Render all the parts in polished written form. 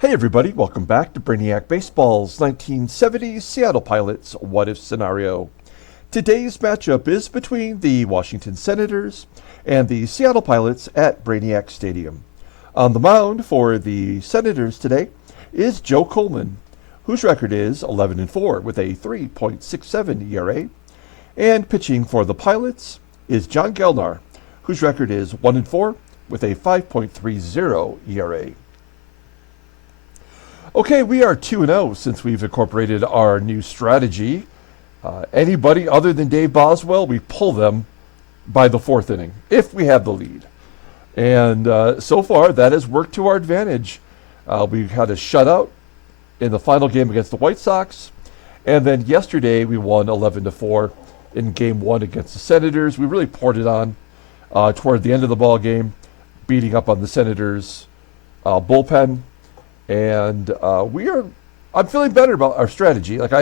Hey everybody, welcome back to Brainiac Baseball's 1970 Seattle Pilots What If Scenario. Today's matchup is between the Washington Senators and the Seattle Pilots at Brainiac Stadium. On the mound for the Senators today is Joe Coleman, whose record is 11-4 with a 3.67 ERA. And pitching for the Pilots is John Gelnar, whose record is 1-4 with a 5.30 ERA. Okay, we are 2-0 since we've incorporated our new strategy. Anybody other than Dave Boswell, we pull them by the fourth inning, if we have the lead. And so far, that has worked to our advantage. We had a shutout in the final game against the White Sox. And then yesterday, we won 11-4 in Game 1 against the Senators. We really poured it on toward the end of the ball game, beating up on the Senators' bullpen. And I'm feeling better about our strategy. Like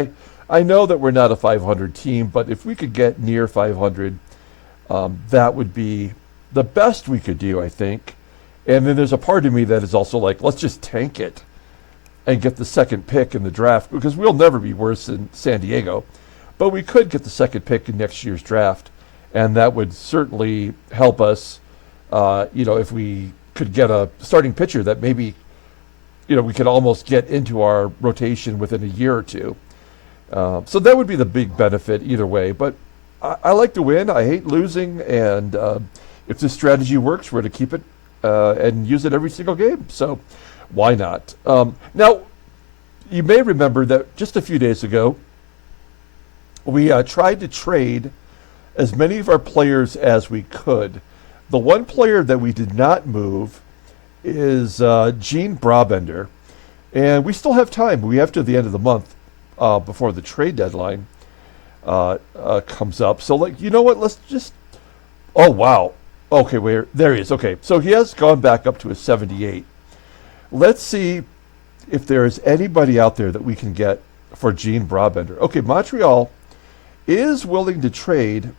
I know that we're not a 500 team, but if we could get near 500, that would be the best we could do, I think. And then there's a part of me that is also like, let's just tank it and get the second pick in the draft, because we'll never be worse than San Diego. But we could get the second pick in next year's draft, and that would certainly help us, if we could get a starting pitcher that maybe we could almost get into our rotation within a year or two. So that would be the big benefit either way. But I like to win. I hate losing. And if this strategy works, we're going to keep it and use it every single game. So why not? Now, you may remember that just a few days ago, we tried to trade as many of our players as we could. The one player that we did not move is Gene Brabender, and we still have time. We have to the end of the month before the trade deadline comes up. So, you know what? Let's just. Oh wow. Okay, there he is. Okay, so he has gone back up to a 78. Let's see if there is anybody out there that we can get for Gene Brabender. Okay, Montreal is willing to trade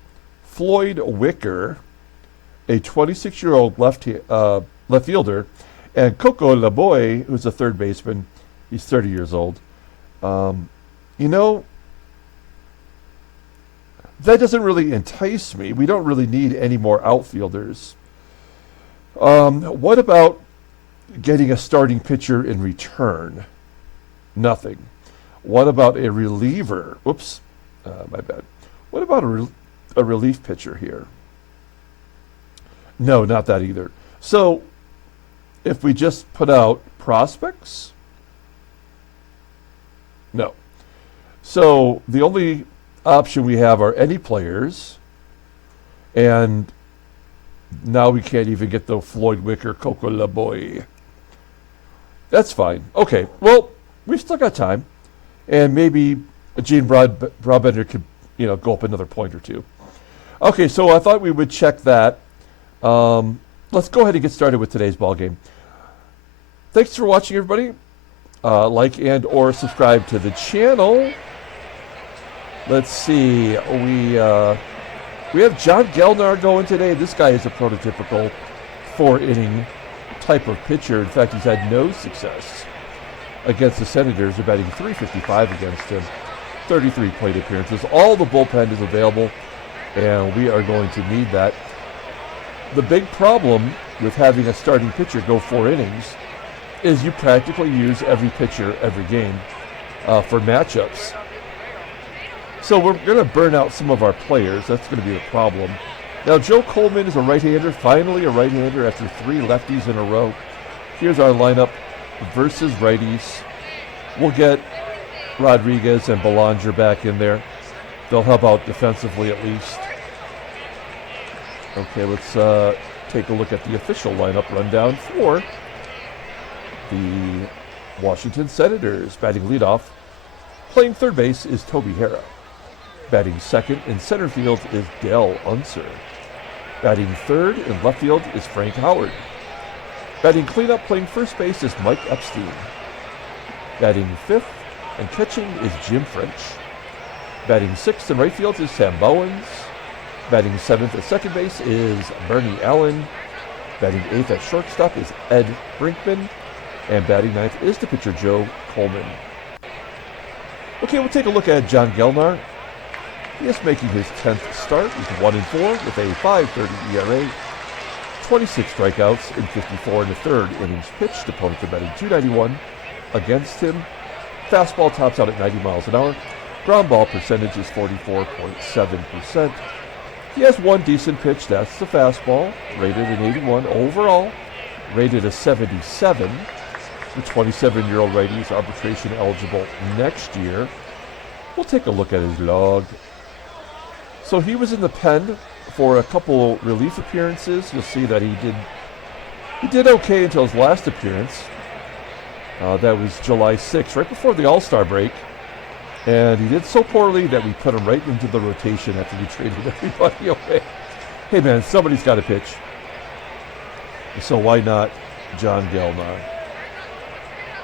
Floyd Wicker, a 26-year-old left fielder, and Coco Laboy, who's a third baseman. He's 30 years old. That doesn't really entice me. We don't really need any more outfielders. What about getting a starting pitcher in return? Nothing. What about a reliever? Whoops, my bad. What about a relief pitcher here? No, not that either. So if we just put out prospects? No. So the only option we have are any players, and now we can't even get the Floyd Wicker, Coco Laboy. That's fine. Okay, well, we've still got time, and maybe Gene Brabender could, go up another point or two. Okay, so I thought we would check that. Let's go ahead and get started with today's ball game. Thanks for watching, everybody. Like and or subscribe to the channel. Let's see. We have John Gelnar going today. This guy is a prototypical 4-inning type of pitcher. In fact, he's had no success against the Senators. They're batting .355 against him. 33 plate appearances. All the bullpen is available, and we are going to need that. The big problem with having a starting pitcher go 4 innings is you practically use every pitcher every game for matchups. So we're going to burn out some of our players. That's going to be the problem. Now, Joe Coleman is a right-hander, finally a right-hander after 3 lefties in a row. Here's our lineup versus righties. We'll get Rodriguez and Belanger back in there. They'll help out defensively at least. Okay, let's take a look at the official lineup rundown for the Washington Senators. Batting leadoff, playing third base, is Toby HARRAH. Batting second in center field is Dale Unser. Batting third in left field is Frank Howard. Batting cleanup, playing first base, is Mike Epstein. Batting fifth and catching is Jim French. Batting sixth in right field is Sam Bowens. Batting seventh at second base is Bernie Allen. Batting eighth at shortstop is Ed Brinkman. And batting ninth is the pitcher, Joe Coleman. Okay, we'll take a look at John Gelnar. He is making his 10th start. He's 1-4 with a 5.30 ERA, 26 strikeouts in 54 and a third innings pitched. Opponents are batting .291 against him. Fastball tops out at 90 miles an hour. Ground ball percentage is 44.7%. He has one decent pitch, that's the fastball, rated an 81 overall, rated a 77. The 27-year-old righty is arbitration eligible next year. We'll take a look at his log. So he was in the pen for a couple relief appearances. You'll see that he did okay until his last appearance. That was July 6th, right before the All-Star break. And he did so poorly that we put him right into the rotation after we traded everybody away. Hey man, somebody's got to pitch. So why not John Gelnar?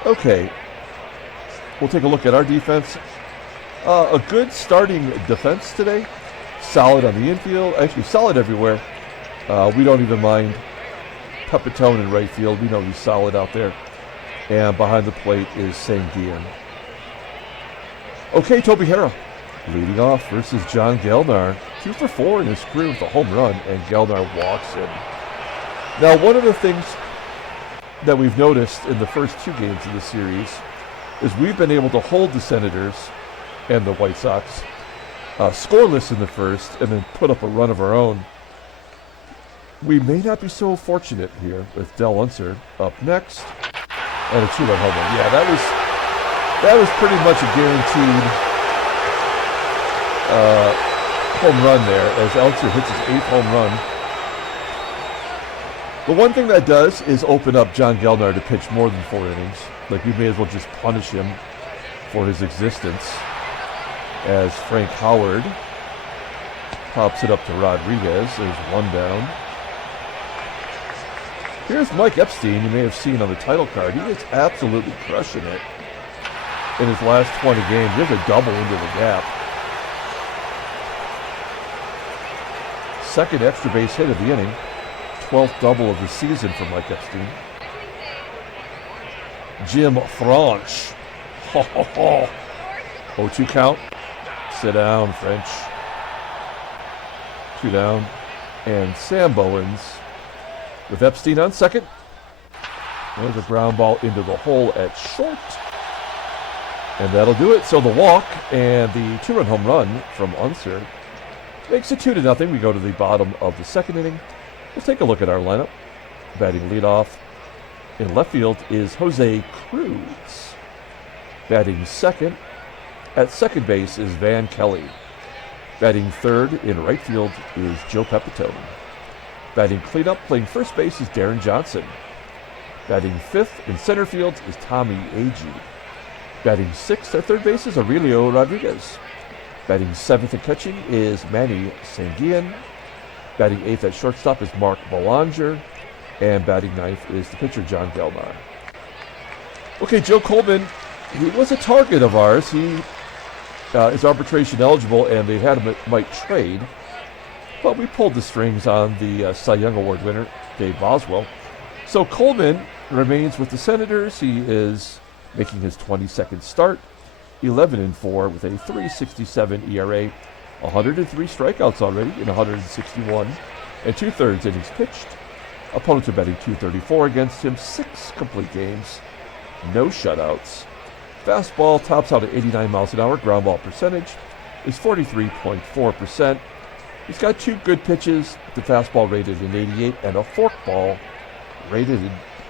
Okay, we'll take a look at our defense. A good starting defense today. Solid on the infield, actually solid everywhere. We don't even mind PEPITONE in right field. We know he's solid out there. And behind the plate is SANGUILLEN. Okay, Toby HARRAH leading off versus John Gelnar. 2 for 4 in his career with a home run, and Gelnar walks him. Now, one of the things that we've noticed in the first 2 games of the series is we've been able to hold the Senators and the White Sox scoreless in the first and then put up a run of our own. We may not be so fortunate here with UNSER up next. And a 2-run home run. Yeah, that was pretty much a guaranteed home run there as UNSER hits his 8th home run. The one thing that does is open up John Gelnar to pitch more than 4 innings. Like, we may as well just punish him for his existence as Frank Howard pops it up to Rodriguez. There's 1 down. Here's Mike EPSTEIN, you may have seen on the title card. He is absolutely crushing it in his last 20 games. There's a double into the gap. Second extra base hit of the inning. 12th double of the season for Mike EPSTEIN. Jim Franch. 0-2 count. Sit down, French. 2 down. And Sam Bowens with EPSTEIN on second. There's a ground ball into the hole at short. And that'll do it. So the walk and the 2-run home run from UNSER makes it 2-0. We go to the bottom of the second inning. We'll take a look at our lineup. Batting leadoff in left field is Jose CRUZ. Batting second at second base is Van Kelly. Batting third in right field is Joe PEPITONE. Batting cleanup, playing first base is Deron Johnson. Batting fifth in center field is Tommie AGEE. Batting sixth at third base is Aurelio Rodriguez. Batting seventh at catching is Manny SANGUILLEN. Batting eighth at shortstop is Mark Belanger. And batting ninth is the pitcher, John Gelnar. Okay, Joe Coleman, he was a target of ours. He is arbitration eligible, and they had him might trade. But we pulled the strings on the Cy Young Award winner, Dave Boswell. So Coleman remains with the Senators. He is making his 22nd start, 11-4 with a 3.67 ERA, 103 strikeouts already in 161 and 2/3 innings pitched. Opponents are batting .234 against him, 6 complete games, no shutouts. Fastball tops out at 89 miles an hour. Ground ball percentage is 43.4%. He's got 2 good pitches. The fastball rated an 88 and a forkball rated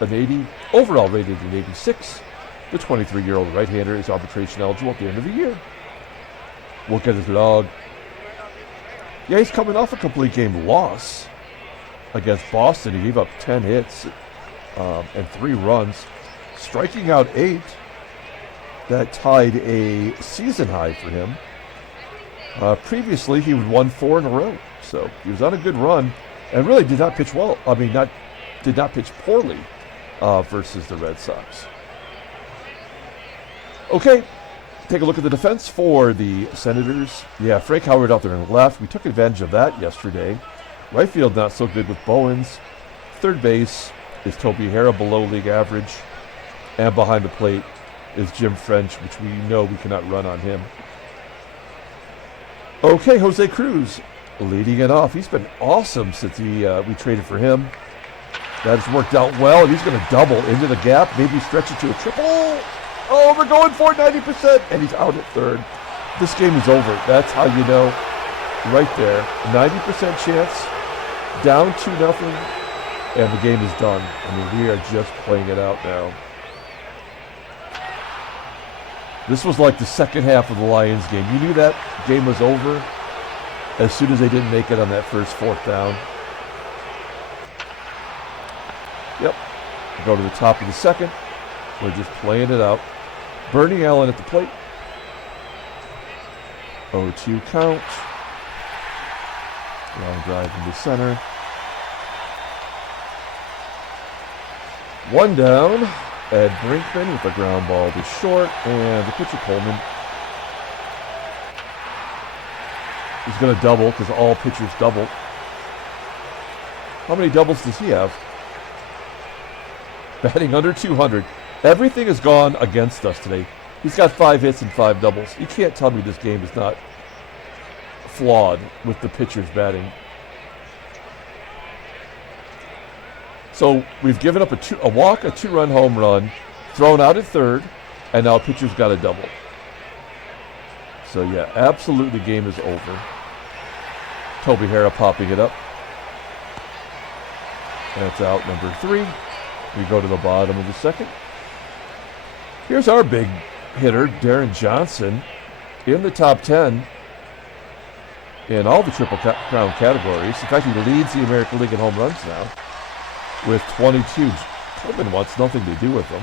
an 80, overall rated an 86. The 23-year-old right-hander is arbitration eligible at the end of the year. We'll get his log. Yeah, he's coming off a complete game loss against Boston. He gave up 10 hits and 3 runs, striking out 8. That tied a season high for him. Previously, he had won 4 in a row, so he was on a good run and really did not pitch well. Did not pitch poorly versus the Red Sox. Okay, take a look at the defense for the Senators. Yeah, Frank Howard out there in left. We took advantage of that yesterday. Right field not so good with BOWENS. Third base is Toby HARRAH below league average. And behind the plate is Jim French, which we know we cannot run on him. Okay, Jose Cruz leading it off. He's been awesome since we traded for him. That has worked out well, and he's going to double into the gap, maybe stretch it to a triple. Oh, we're going for 90%, and he's out at third. This game is over. That's how you know right there. 90% chance, down 2-0, and the game is done. I mean, we are just playing it out now. This was like the second half of the Lions game. You knew that game was over as soon as they didn't make it on that first 4th down. Yep. Go to the top of the second. We're just playing it out. Bernie Allen at the plate. 0-2 count. Long drive into center. 1 down. Ed Brinkman with a ground ball to short. And the pitcher, Coleman, is going to double because all pitchers double. How many doubles does he have? Batting under 200. Everything has gone against us today. He's got 5 hits and 5 doubles. You can't tell me this game is not flawed with the pitchers batting. So we've given up a walk, a 2-run home run, thrown out at third, and now pitcher's got a double. So yeah, absolutely game is over. Toby HARRAH popping it up. That's out number 3. We go to the bottom of the second. Here's our big hitter, Deron Johnson, in the top 10 in all the Triple Crown categories. In fact, he leads the American League in home runs now with 22. Coleman wants nothing to do with them.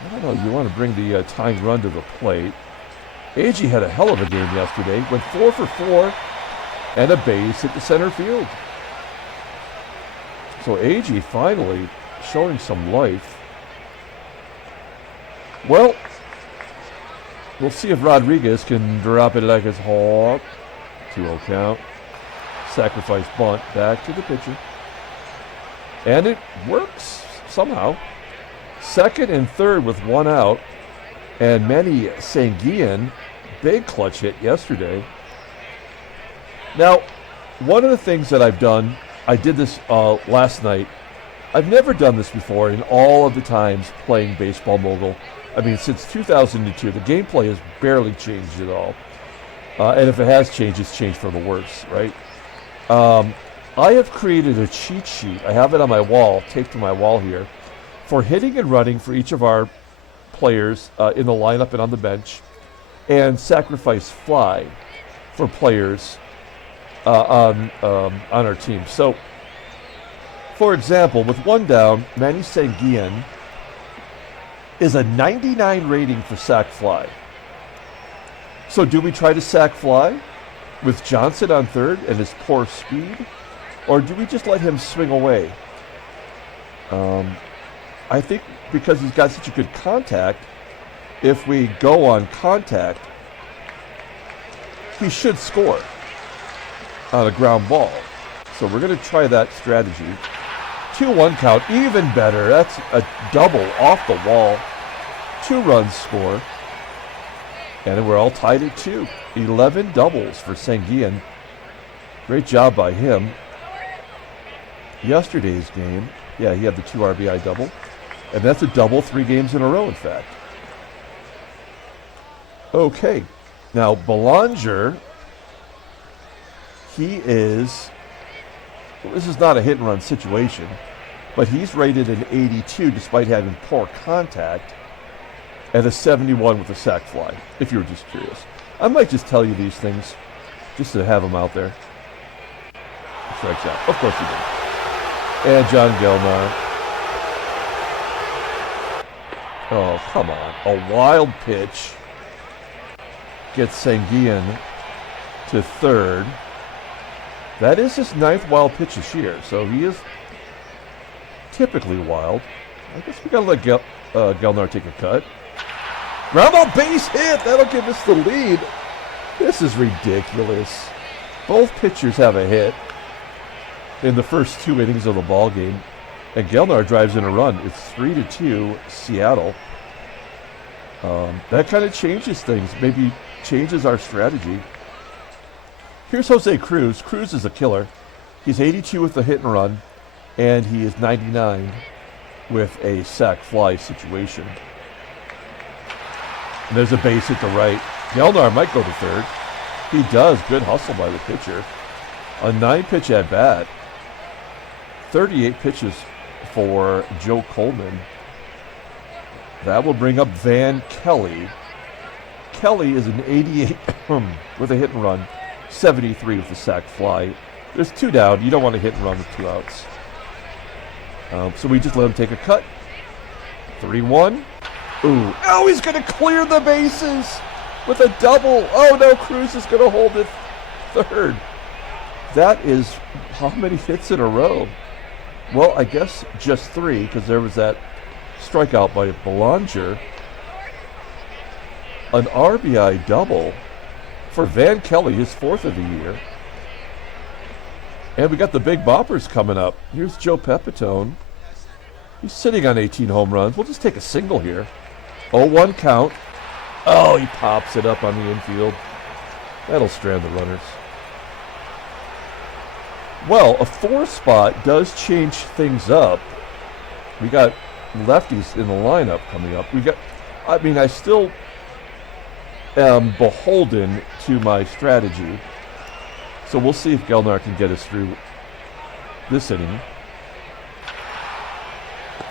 I don't know, you want to bring the tying run to the plate. AGEE had a hell of a game yesterday. Went 4 for 4 and a base at the center field. So AGEE finally showing some life. Well, we'll see if Rodriguez can drop it like it's hot. 2-0 count. Sacrifice bunt back to the pitcher. And it works somehow. Second and third with 1 out. And Manny Sanguillen, big clutch hit yesterday. Now, one of the things that I've done, I did this last night. I've never done this before in all of the times playing Baseball Mogul. I mean, since 2002, the gameplay has barely changed at all. And if it has changed, it's changed for the worse, right? I have created a cheat sheet. I have it on my wall, taped to my wall here, for hitting and running for each of our players in the lineup and on the bench, and sacrifice fly for players on our team. So, for example, with 1 down, Manny Sanguillen is a 99 rating for sac fly. So do we try to sac fly with Johnson on third and his poor speed? Or do we just let him swing away? I think because he's got such a good contact, if we go on contact, he should score on a ground ball. So we're going to try that strategy. 2-1 count, even better. That's a double off the wall. 2 runs score. And we're all tied at 2. 11 doubles for Sanguillen. Great job by him. Yesterday's game, yeah, he had the 2 RBI double. And that's a double 3 games in a row, in fact. Okay. Now, Belanger, he is, well, this is not a hit and run situation, but he's rated an 82 despite having poor contact, and a 71 with a sac fly, if you were just curious. I might just tell you these things just to have them out there. Strikes out. Of course he did. And John Gelnar. Oh, come on. A wild pitch gets Sanguillen to third. That is his 9th wild pitch this year, so he is typically wild. I guess we got to let Gelnar take a cut. Ground ball base hit. That'll give us the lead. This is ridiculous. Both pitchers have a hit in the first 2 innings of the ball game. And Gelnar drives in a run. It's 3-2 Seattle. That kind of changes things. Maybe changes our strategy. Here's Jose CRUZ. CRUZ is a killer. He's 82 with a hit and run, and he is 99 with a sac fly situation. And there's a base hit to right. Gelnar might go to third. He does. Good hustle by the pitcher. A 9-pitch at bat. 38 pitches for Joe Coleman. That will bring up Van Kelly. Kelly is an 88 with a hit and run. 73 with the sac fly. There's 2 down. You don't want to hit and run with 2 outs. So we just let him take a cut. 3-1. Ooh. Oh, he's going to clear the bases with a double. Oh, no, CRUZ is going to hold it third. That is how many hits in a row? Well, I guess just 3, because there was that strikeout by Belanger. An RBI double for Van Kelly, his 4th of the year. And we got the big boppers coming up. Here's Joe Pepitone. He's sitting on 18 home runs. We'll just take a single here. 0-1 count. Oh, he pops it up on the infield. That'll strand the runners. Well, a 4 spot does change things up. We got lefties in the lineup coming up. I still am beholden to my strategy. So we'll see if Gelnar can get us through this inning.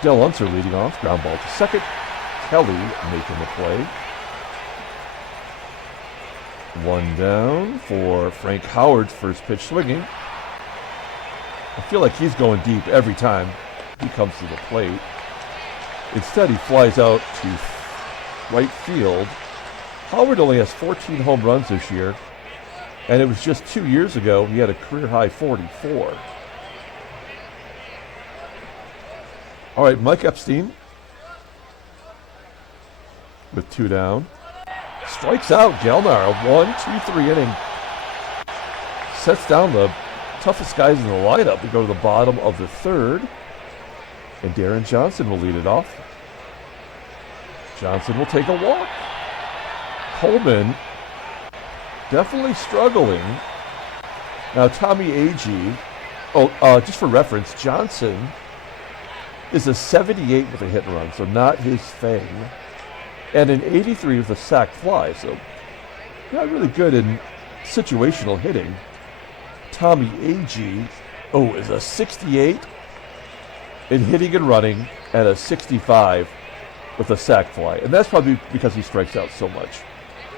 UNSER leading off. Ground ball to second. Kelly making the play. 1 down for Frank Howard's first pitch swinging. I feel like he's going deep every time he comes to the plate. Instead, he flies out to right field. Howard only has 14 home runs this year, and it was just 2 years ago he had a career-high 44. All right, Mike EPSTEIN with 2 down. Strikes out Gelnar, a 1-2-3 inning. Sets down the toughest guys in the lineup. We go to the bottom of the 3rd, and Deron Johnson will lead it off. Johnson will take a walk. Coleman definitely struggling. Now Tommie AGEE, just for reference, Johnson is a 78 with a hit and run, so not his thing. And an 83 with a sac fly, so not really good in situational hitting. Tommie AGEE, is a 68 in hitting and running, and a 65 with a sac fly. And that's probably because he strikes out so much.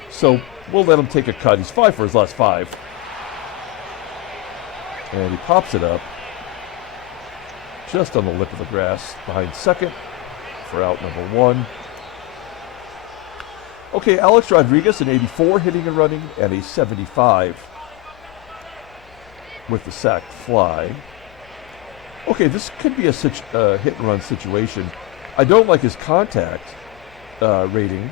So we'll let him take a cut. He's 5 for his last 5. And he pops it up just on the lip of the grass behind second for out number 1. Okay, Alex Rodriguez, an 84 hitting and running, and a 75 with the sac fly. Okay, this could be a hit and run situation. I don't like his contact rating,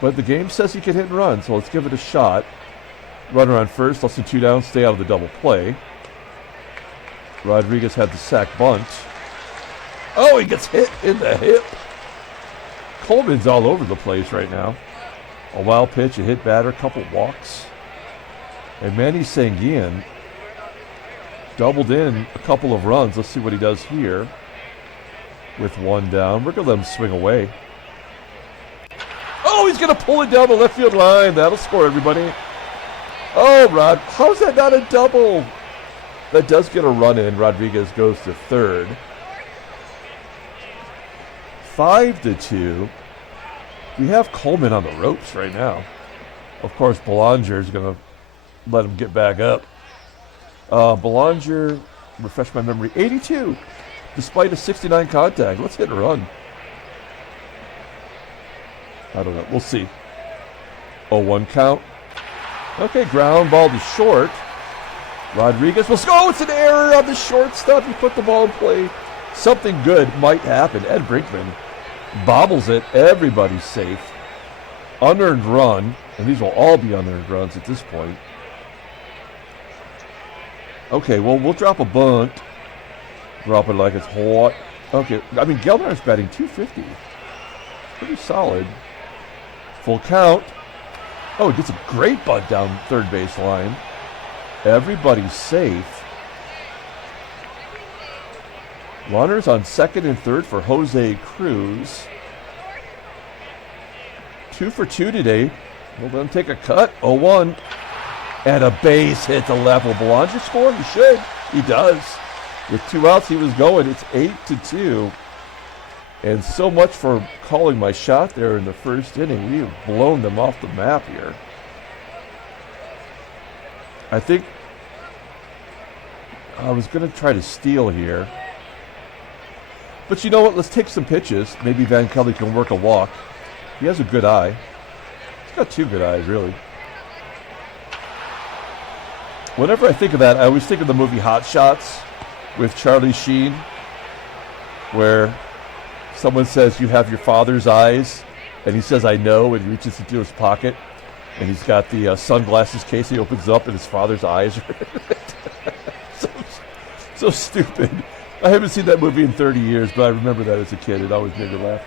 but the game says he can hit and run, so let's give it a shot. Runner on first, less than 2 down, stay out of the double play. Rodriguez had the sac bunt. Oh, he gets hit in the hip. Coleman's all over the place right now. A wild pitch, a hit batter, a couple walks. And Manny SANGUILLEN doubled in a couple of runs. Let's see what he does here with 1 down. We're going to let him swing away. Oh, he's going to pull it down the left field line. That'll score everybody. Oh, Rod, how's that not a double? That does get a run in. Rodriguez goes to third. 5-2. We have Coleman on the ropes right now. Of course, Belanger is going to let him get back up. Belanger, refresh my memory, 82, despite a 69 contact. Let's hit and run. I don't know. We'll see. 0-1 count. Okay, ground ball to short. Rodriguez will score. Oh, it's an error on the shortstop. He put the ball in play. Something good might happen. Ed Brinkman bobbles it. Everybody's safe. Unearned run, and these will all be unearned runs at this point. Okay, well, we'll drop a bunt. Drop it like it's hot. Okay, I mean, Gelnar's batting 250. Pretty solid. Full count. Oh, he gets a great bunt down third base line. Everybody's safe. Runners on second and third for Jose CRUZ. 2 for 2 today. We'll let him take a cut. 0-1. And a base hit to left. Will Belanger score? He should. He does. With 2 outs, he was going. It's 8-2. And so much for calling my shot there in the first inning. We have blown them off the map here. I think I was going to try to steal here. But you know what? Let's take some pitches. Maybe Van Kelly can work a walk. He has a good eye. He's got 2 good eyes, really. Whenever I think of that, I always think of the movie Hot Shots with Charlie Sheen, where someone says, "You have your father's eyes," and he says, "I know," and he reaches into his pocket, and he's got the sunglasses case. He opens up, and his father's eyes are in it. So stupid. I haven't seen that movie in 30 years, but I remember that as a kid. It always made me laugh.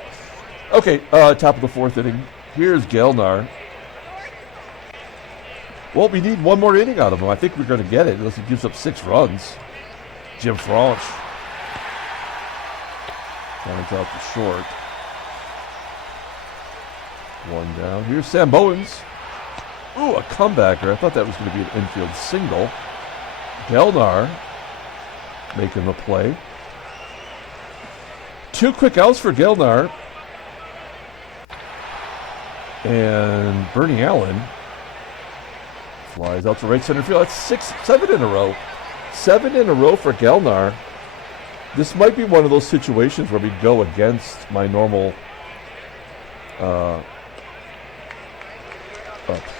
Okay, top of the 4th inning. Here's Gelnar. Well, we need one more inning out of him. I think we're going to get it, unless he gives up 6 runs. Jim Franch. Lines out to short. 1 down. Here's Sam Bowens. Ooh, a comebacker. I thought that was going to be an infield single. Gelnar making the play. 2 quick outs for Gelnar. And Bernie Allen flies out to right center field. That's 7 in a row. 7 in a row for Gelnar. This might be one of those situations where we go against my normal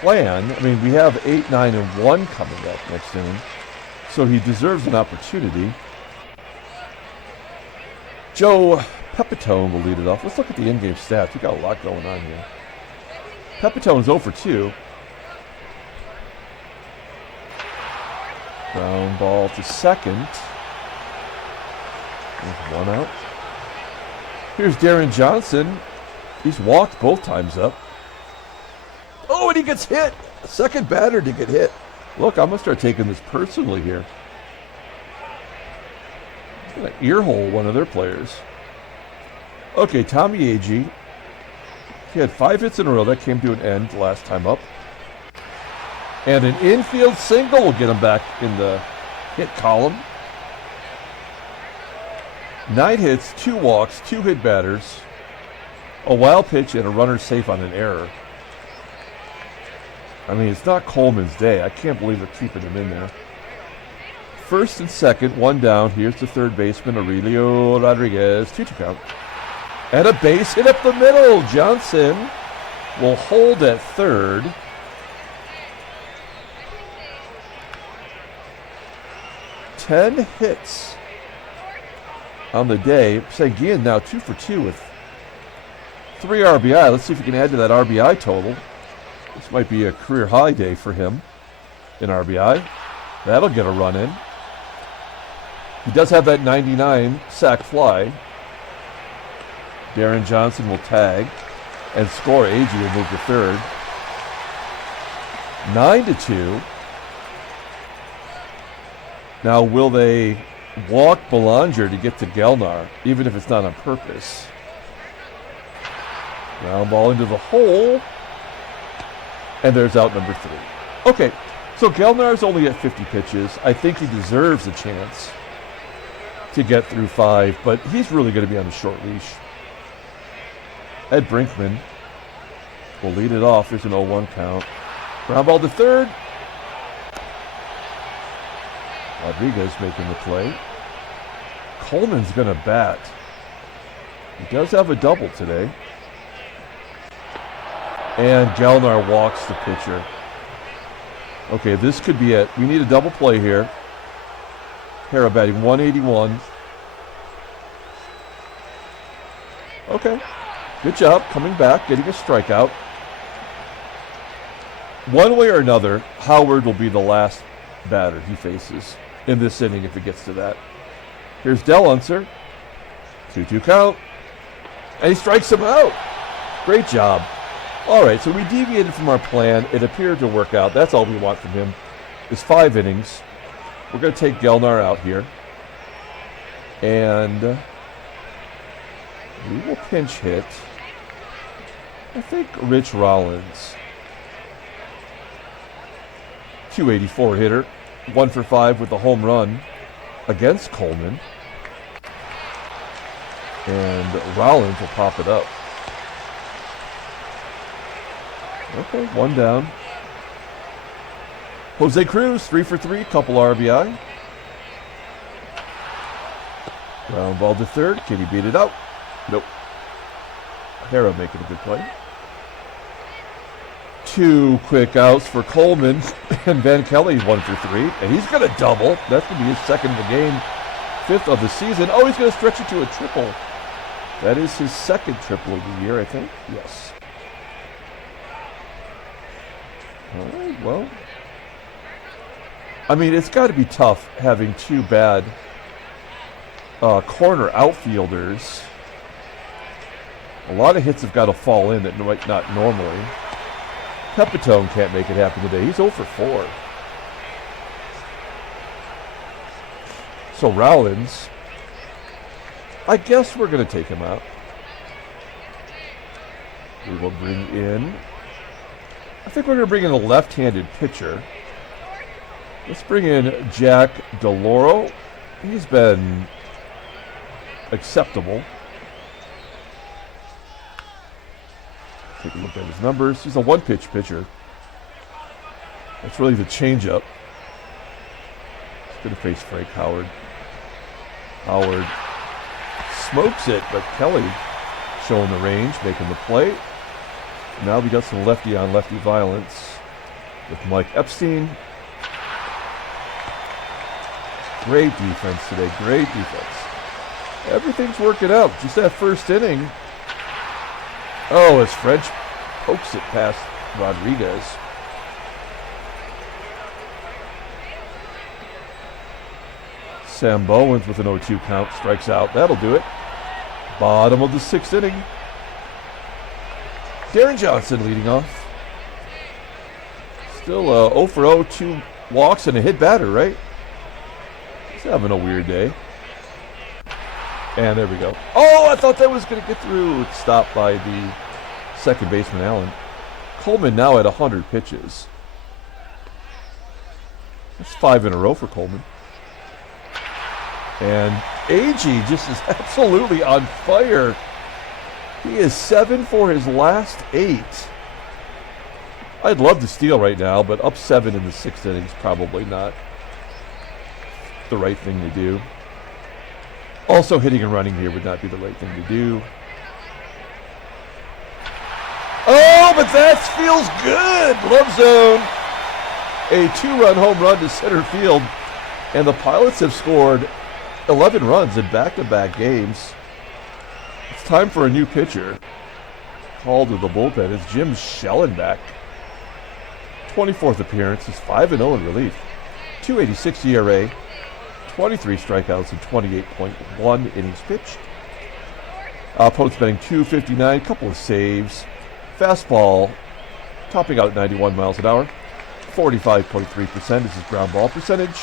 plan. I mean, we have 8, 9, and 1 coming up next inning. So he deserves an opportunity. Joe Pepitone will lead it off. Let's look at the in-game stats. We got a lot going on here. Pepitone's 0 for 2. Ground ball to second. There's 1 out. Here's Deron Johnson. He's walked both times up. Oh, and he gets hit. Second batter to get hit. Look, I'm going to start taking this personally here. I'm going to earhole one of their players. Okay, Tommie AGEE. He had 5 hits in a row. That came to an end last time up. And an infield single will get him back in the hit column. 9 hits, 2 walks, 2 hit batters, a wild pitch, and a runner safe on an error. I mean, it's not Coleman's day. I can't believe they're keeping him in there. First and second, 1 down. Here's the third baseman, Aurelio Rodriguez. 2-2 count. And a base hit up the middle. Johnson will hold at third. Ten hits on the day. Sanguillen now 2 for 2 with 3 RBI. Let's see if we can add to that RBI total. This might be a career high day for him in RBI. That'll get a run in. He does have that 99 sac fly. Deron Johnson will tag and score. AGEE will move to third. 9-2. Now, will they walk Belanger to get to Gelnar, even if it's not on purpose? Ground ball into the hole. And there's out number 3. Okay, so Gelnar's only at 50 pitches. I think he deserves a chance to get through 5, but he's really going to be on a short leash. Ed BRINKMAN will lead it off. There's an 0-1 count. Ground ball to third. Rodriguez making the play. Coleman's going to bat. He does have a double today. And Gelnar walks the pitcher. Okay, this could be it. We need a double play here. HARRAH batting 181. Okay. Good job coming back, getting a strikeout. One way or another, Howard will be the last batter he faces in this inning if it gets to that. Here's UNSER. 2-2 count. And he strikes him out. Great job. All right, so we deviated from our plan. It appeared to work out. That's all we want from him is 5 innings. We're going to take Gelnar out here. And we will pinch hit, I think, Rich Rollins. 284 hitter. 1 for 5 with the home run against Coleman. And Rollins will pop it up. Okay, 1 down. Jose Cruz, 3 for 3, couple RBI. Ground ball to third. Can he beat it out? Nope. HARRAH making a good play. 2 quick outs for Coleman. And Van Kelly, 1 for 3. And he's going to double. That's going to be his second of the game. 5th of the season. Oh, he's going to stretch it to a triple. That is his second triple of the year, I think. Yes. All right, well. I mean, it's got to be tough having 2 bad corner outfielders. A lot of hits have got to fall in that might not normally. PEPITONE can't make it happen today. He's 0 for 4. So Rollins, I guess we're going to take him out. We will bring in, I think we're going to bring in a left-handed pitcher. Let's bring in Jack DeLoro. He's been acceptable. Take a look at his numbers. He's a 1-pitch pitcher. That's really the changeup. He's going to face Frank Howard. Howard smokes it, but Kelly showing the range, making the play. Now we got some lefty-on-lefty violence with Mike EPSTEIN. Great defense today. Great defense. Everything's working out. Just that first inning. Oh, as French pokes it past Rodriguez. Sam Bowens with an 0-2 count strikes out. That'll do it. Bottom of the 6th inning. Deron Johnson leading off. Still 0 for 0, 2 walks and a hit batter, right? He's having a weird day. And there we go. Oh, I thought that was going to get through. It's stopped by the second baseman, Allen. Coleman now at 100 pitches. That's 5 in a row for Coleman. And AGEE just is absolutely on fire. He is 7 for his last 8. I'd love to steal right now, but up 7 in the 6th inning is probably not the right thing to do. Also, hitting and running here would not be the right thing to do. Oh, but that feels good. Love zone. A 2-run home run to center field. And the Pilots have scored 11 runs in back-to-back games. It's time for a new pitcher. Called to the bullpen is Jim Schellenbach. 24th appearance. He's 5-0 in relief. 2.86 ERA. 23 strikeouts and 28.1 innings pitched. Opponent's batting .259, couple of saves. Fastball topping out at 91 miles an hour. 45.3% is his ground ball percentage.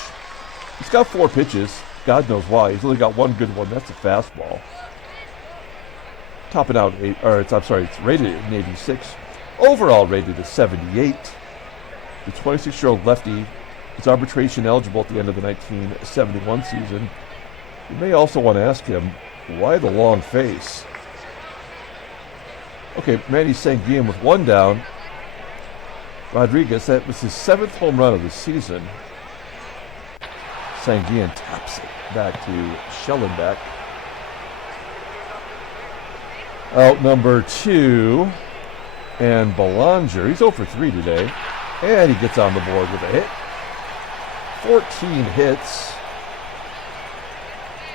He's got 4 pitches. God knows why. He's only got 1 good one. That's a fastball. Topping out, it's rated at 86. Overall rated at 78. The 26-year-old lefty is arbitration eligible at the end of the 1971 season. You may also want to ask him, why the long face? Okay, Manny Sanguillen with 1 down. Rodriguez, that was his 7th home run of the season. Sanguillen taps it back to Schellenbach. Out number 2. And Belanger, he's 0 for 3 today. And he gets on the board with a hit. 14 hits.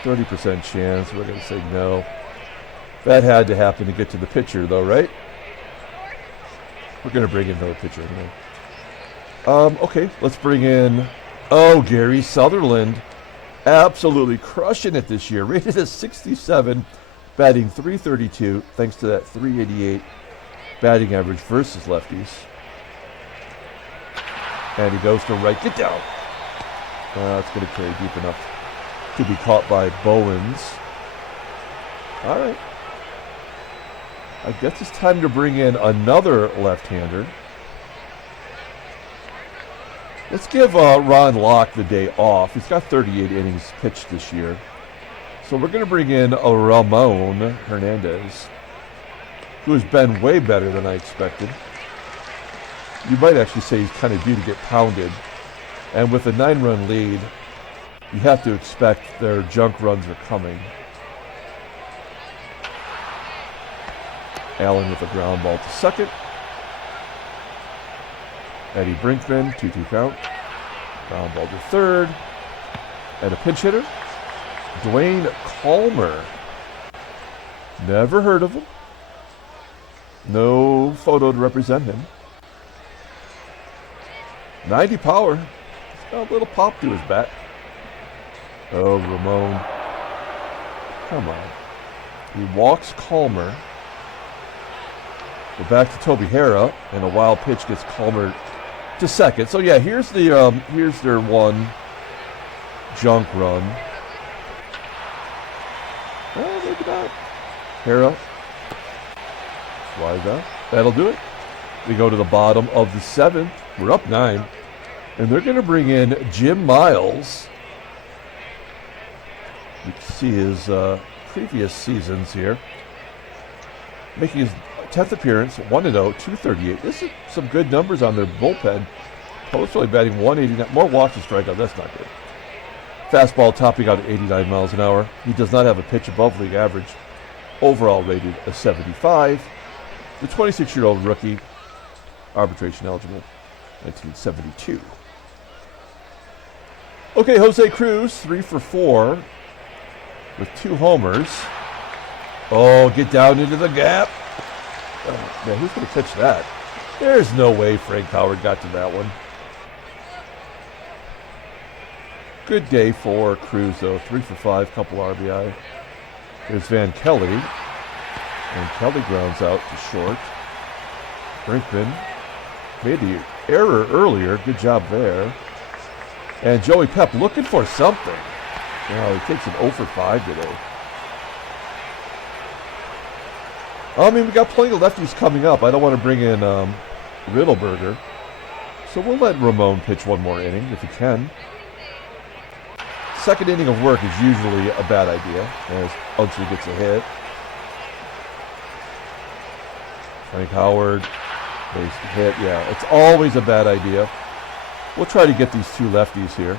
30% chance. We're going to say no. That had to happen to get to the pitcher, though, right? We're going to bring in another pitcher anyway. Okay, let's bring in, Gary Sutherland. absolutely crushing it this year. Rated as 67, batting .332, thanks to that .388 batting average versus lefties. And he goes to right. Get down. It's going to carry deep enough to be caught by Bowens. All right. I guess it's time to bring in another left-hander. Let's give Ron Locke the day off. He's got 38 innings pitched this year. So we're going to bring in Ramon Hernandez, who has been way better than I expected. You might actually say he's kind of due to get pounded. And with a 9-run lead, you have to expect their junk runs are coming. Allen with a ground ball to second. Eddie Brinkman, 2-2 count. Ground ball to third. And a pinch hitter, Dwayne Coleman. Never heard of him. No photo to represent him. 90 power. He's got a little pop to his bat. Oh, Ramon. Come on. He walks Coleman. We're back to Toby HARRAH, and a wild pitch gets Coleman to second. So yeah, here's their one junk run. Well, maybe not. HARRAH flies out. That'll do it. We go to the bottom of the 7th. We're up 9, and they're going to bring in Jim Miles. You can see his previous seasons here, making his 10th appearance, 1-0, 238. This is some good numbers on their bullpen. Post really batting 189. More walks and strikeouts. That's not good. Fastball topping out at 89 miles an hour. He does not have a pitch above league average. Overall rated a 75. The 26-year-old rookie, arbitration eligible, 1972. Okay, Jose Cruz, 3 for 4 with 2 homers. Oh, get down into the gap. Oh, man, who's going to pitch that? There's no way Frank Howard got to that one. Good day for Cruz, though. 3 for 5, couple RBI. There's Van Kelly. And Kelly grounds out to short. Brinkman made the error earlier. Good job there. And Joey Pep looking for something. He takes an 0 for 5 today. I mean, we got plenty of lefties coming up. I don't want to bring in Riddleberger. So we'll let Ramon pitch one more inning if he can. Second inning of work is usually a bad idea as Unser gets a hit. Frank Howard, base hit. Yeah, it's always a bad idea. We'll try to get these 2 lefties here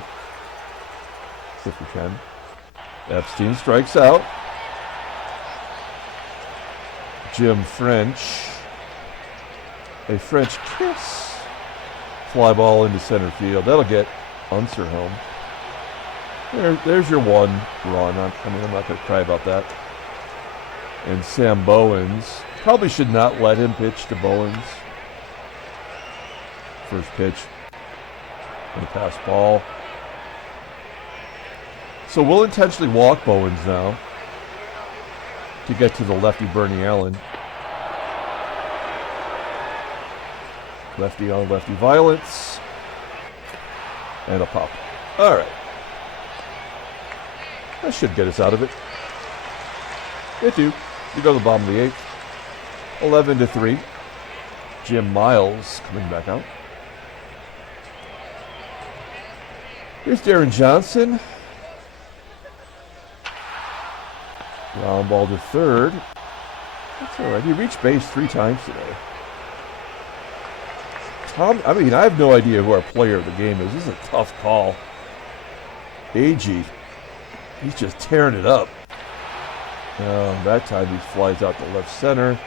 if we can. EPSTEIN strikes out. Jim French. A French kiss. Fly ball into center field. That'll get Unser home. There's your one run. I'm not going to cry about that. And Sam Bowens. Probably should not let him pitch to Bowens. First pitch. And a pass ball. So we'll intentionally walk Bowens now to get to the lefty Bernie Allen. Lefty on lefty violence. And a pop. All right. That should get us out of it. It do. We go to the bottom of the 8th. 11-3. Jim Miles coming back out. Here's Deron Johnson. Ground ball to third. That's all right. He reached base 3 times today. I mean, I have no idea who our player of the game is. This is a tough call. AGEE. He's just tearing it up. That time he flies out to left center.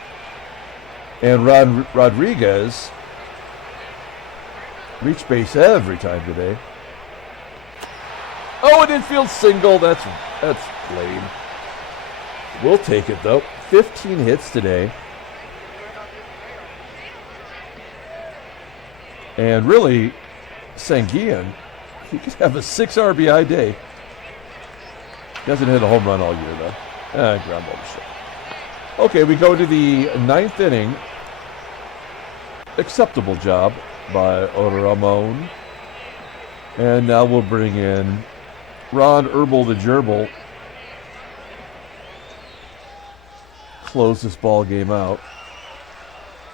And Rodriguez reached base every time today. Oh, an infield single. That's lame. We'll take it, though. 15 hits today. And really, SANGUILLEN, he could have a 6 RBI day. He hasn't hit a home run all year, though. Ground ball to short. Okay, we go to the ninth inning. Acceptable job by Ramon. And now we'll bring in Ron Herbal the Gerbil. Close this ball game out.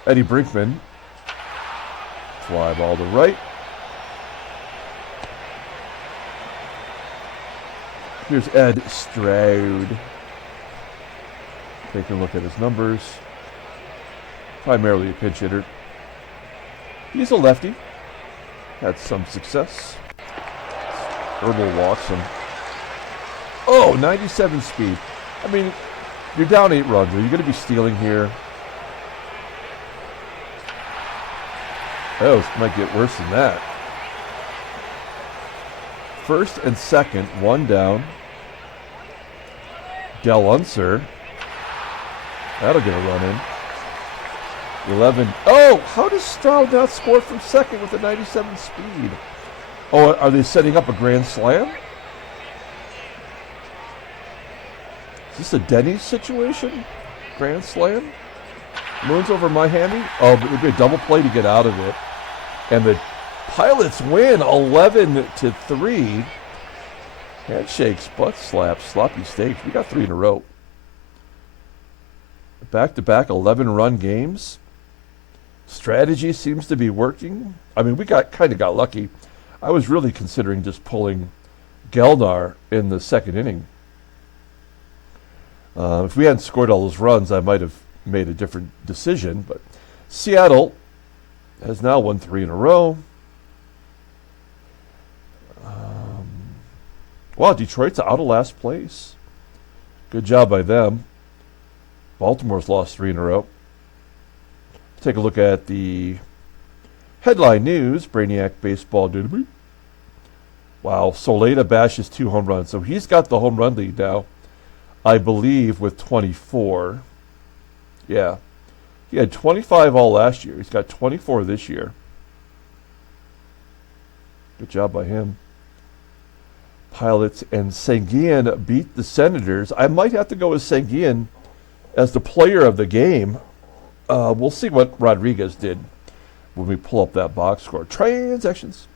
Eddie Brinkman. Fly ball to right. Here's Ed Stroud. Taking a look at his numbers. Primarily a pinch hitter. He's a lefty. Had some success. Herbal walks him. Oh, 97 speed. I mean, you're down 8 runs. Are you going to be stealing here? Oh, it might get worse than that. First and second, one down. UNSER. That'll get a run in. 11. Oh, how does Stroud not score from second with a 97 speed? Oh, are they setting up a grand slam? Is this a Denny's situation? Grand slam? Moon's over my handy. Oh, but it would be a double play to get out of it. And the Pilots win 11-3. Handshakes, butt slaps, sloppy steaks. We got 3 in a row. Back-to-back 11-run games. Strategy seems to be working. I mean, we kind of got lucky. I was really considering just pulling Gelnar in the second inning. If we hadn't scored all those runs, I might have made a different decision. But Seattle has now won 3 in a row. Wow, Detroit's out of last place. Good job by them. Baltimore's lost 3 in a row. Take a look at the headline news. Brainiac baseball derby. Wow, Soleta bashes 2 home runs. So he's got the home run lead now, I believe, with 24. Yeah. He had 25 all last year. He's got 24 this year. Good job by him. Pilots and Sanguillen beat the Senators. I might have to go with Sanguillen as the player of the game. We'll see what Rodriguez did when we pull up that box score. Transactions.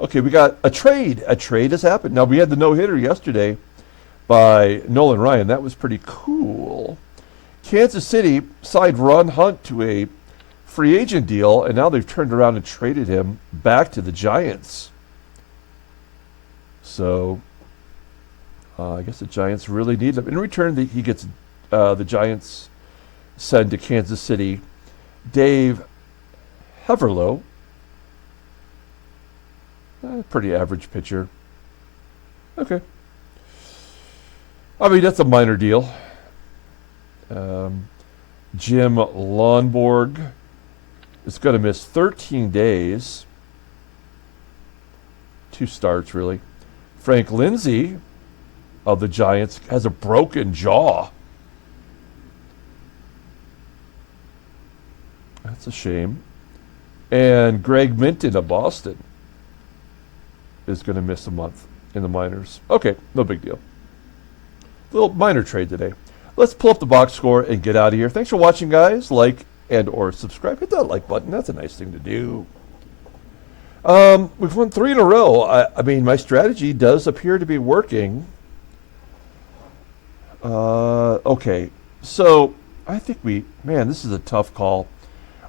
Okay, we got a trade. A trade has happened. Now, we had the no-hitter yesterday by Nolan Ryan. That was pretty cool. Kansas City signed Ron Hunt to a free agent deal, and now they've turned around and traded him back to the Giants. So, I guess the Giants really need him. In return, he gets the Giants send to Kansas City Dave Heverlo. Pretty average pitcher. Okay. I mean, that's a minor deal. Jim Lonborg is going to miss 13 days. 2 starts, really. Frank Lindsay of the Giants has a broken jaw. That's a shame. And Greg Minton of Boston is going to miss a month in the minors. Okay, no big deal. Little minor trade today. Let's pull up the box score and get out of here. Thanks for watching, guys. Like and or subscribe. Hit that like button. That's a nice thing to do. We've won 3 in a row. I mean, my strategy does appear to be working. Okay, so I think this is a tough call.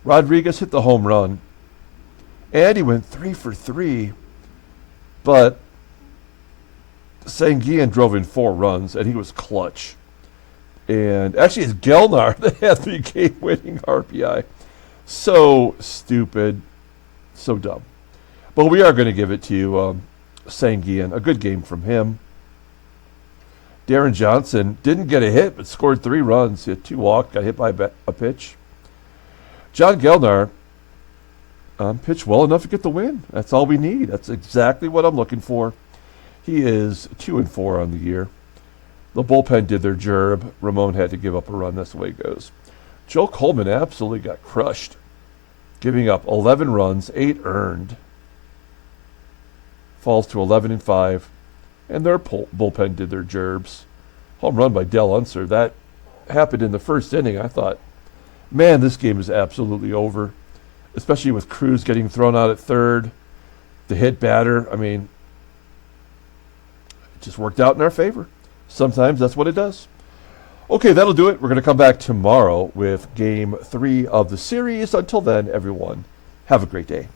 Rodriguez hit the home run. And he went 3 for 3. But Sanguillen drove in 4 runs, and he was clutch. And actually, it's Gelnar that had the game-winning RBI. So stupid. So dumb. But we are going to give it to Sanguillen. A good game from him. Deron Johnson didn't get a hit, but scored 3 runs. He had 2 walks, got hit by a pitch. John Gelnar pitched well enough to get the win. That's all we need. That's exactly what I'm looking for. He is 2-4 on the year. The bullpen did their job. Ramon had to give up a run. That's the way it goes. Joe Coleman absolutely got crushed, giving up 11 runs, 8 earned. Falls to 11-5. and their bullpen did their gerbs. Home run by Dell Unser. That happened in the first inning. I thought, man, this game is absolutely over, especially with CRUZ getting thrown out at third. The hit batter, I mean, it just worked out in our favor. Sometimes that's what it does. Okay, that'll do it. We're going to come back tomorrow with Game 3 of the series. Until then, everyone, have a great day.